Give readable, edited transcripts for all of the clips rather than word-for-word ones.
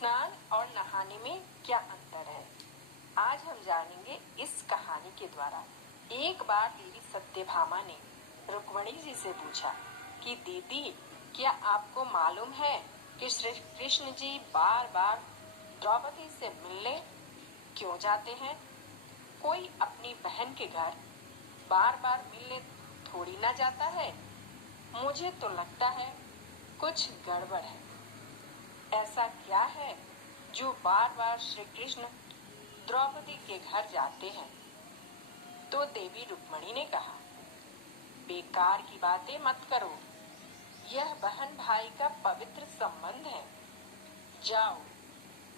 स्नान और नहाने में क्या अंतर है, आज हम जानेंगे इस कहानी के द्वारा। एक बार देवी सत्यभामा ने रुक्मणी जी से पूछा कि दीदी, क्या आपको मालूम है कि श्री कृष्ण जी बार बार द्रौपदी से मिलने क्यों जाते हैं? कोई अपनी बहन के घर बार बार मिलने थोड़ी ना जाता है। मुझे तो लगता है कुछ गड़बड़ है। ऐसा क्या है जो बार बार श्री कृष्ण द्रौपदी के घर जाते हैं? तो देवी रुक्मणी ने कहा, बेकार की बातें मत करो, यह बहन भाई का पवित्र संबंध है। जाओ,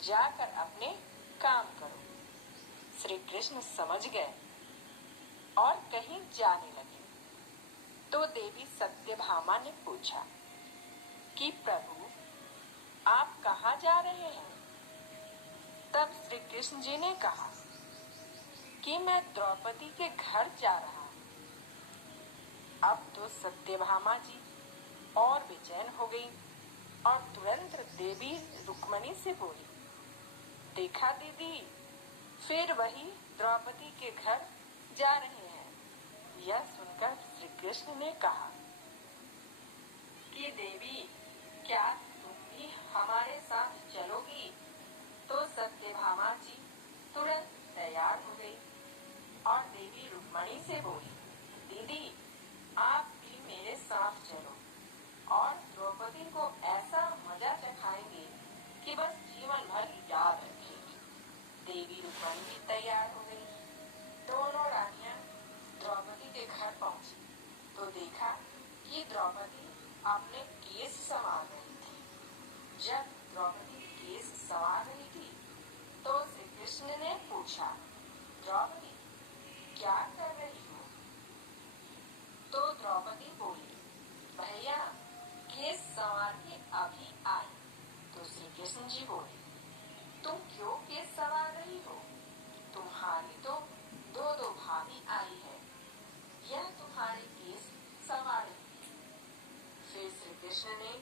जाकर अपने काम करो। श्री कृष्ण समझ गए और कहीं जाने लगे। तो देवी सत्यभामा ने पूछा कि प्रभु, आप कहाँ जा रहे हैं? तब श्री कृष्ण जी ने कहा कि मैं द्रौपदी के घर जा रहा हूँ। अब तो सत्यभामा जी और बेचैन हो गई और तुरंत देवी रुक्मणी से बोली, देखा दीदी, फिर वही द्रौपदी के घर जा रहे हैं। यह सुनकर श्री कृष्ण ने कहा कि देवी, क्या तुम भी हमारे साथ चलोगी? तो सत्यभामा जी तुरंत तैयार हो गई और देवी रुक्मणी से बोली, दीदी, आप भी मेरे साथ चलो और द्रौपदी को ऐसा मजा चखाएंगे कि बस जीवन भर याद रखेगी। देवी रुक्मणी भी तैयार हो गई। दोनों रानियां द्रौपदी के घर पहुंची तो देखा कि द्रौपदी अपने केस संवार रही थी। जब द्रौपदी केस संवार रही थी तो श्री कृष्ण ने पूछा, द्रौपदी, क्या कर रही हो? तो द्रौपदी बोली, भैया, केस संवार के अभी आई। तो श्री कृष्ण जी बोले, तुम क्यों केस संवार रही हो? तुम्हारी तो दो दो भाभी आई है, यह तुम्हारे केस संवार रही। फिर श्री कृष्ण ने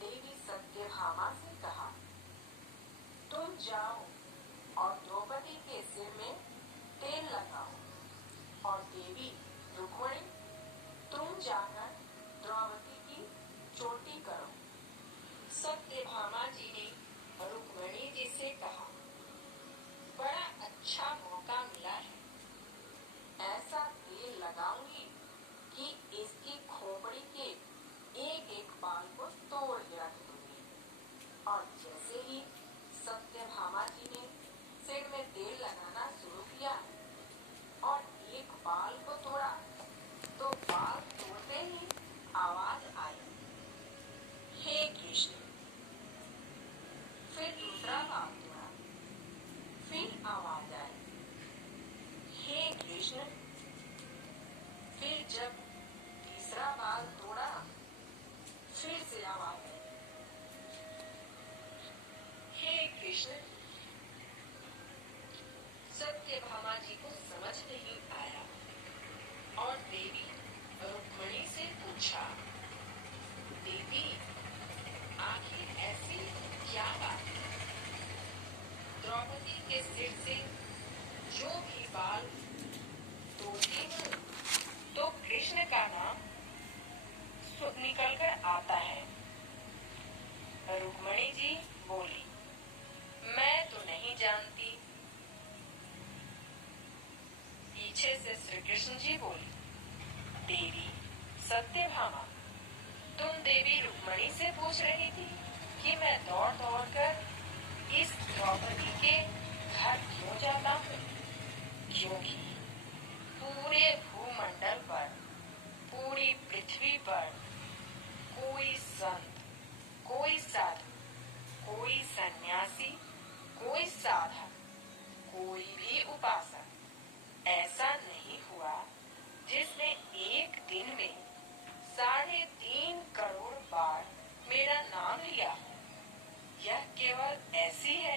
देवी सत्यभामा से कहा, तुम जाओ और द्रौपदी के सिर में तेल लगाओ और देवी रुक्मणी, तुम जाकर द्रौपदी की चोटी करो। सत्यभामा जी ने रुक्मणी जी से कहा, बड़ा अच्छा मौका मिला है, ऐसा तेल लगाऊंगी कि इसकी खोपड़ी के एक एक बाल को तोड़ के रख दूंगी। और जैसे ही सत्यभामा जी ने सिर में तेल लगाना शुरू किया और एक बाल को तोड़ा तो बाल तोड़ते ही आवाज आई, हे कृष्ण। फिर दूसरा बाल तोड़ा, फिर आवाज आई, हे कृष्ण। फिर जब तीसरा बाल तोड़ा, फिर से आवाज आई, हे कृष्ण। सत्यभामा जी को समझ नहीं आया और देवी रुक्मणी से पूछा, देवी, आखिर ऐसी क्या बात है? द्रौपदी के सिर से जो भी बाल तोड़ती हूँ तो कृष्ण का नाम निकल कर आता है। रुक्मणी जी बोली, मैं तो नहीं जानती। पीछे से श्री कृष्ण जी बोले, देवी सत्यभामा, तुम देवी रुक्मणी से पूछ रही थी कि मैं दौड़ दौड़ कर इस द्रौपदी के घर क्यों जाता हूँ? क्योंकि पूरे भूमंडल पर, पूरी पृथ्वी पर कोई संत, कोई साधु, कोई सन्यासी, कोई साधक, कोई भी उपासक ऐसा नहीं हुआ जिसने एक दिन में 3.5 करोड़ बार मेरा नाम लिया। यह केवल ऐसी है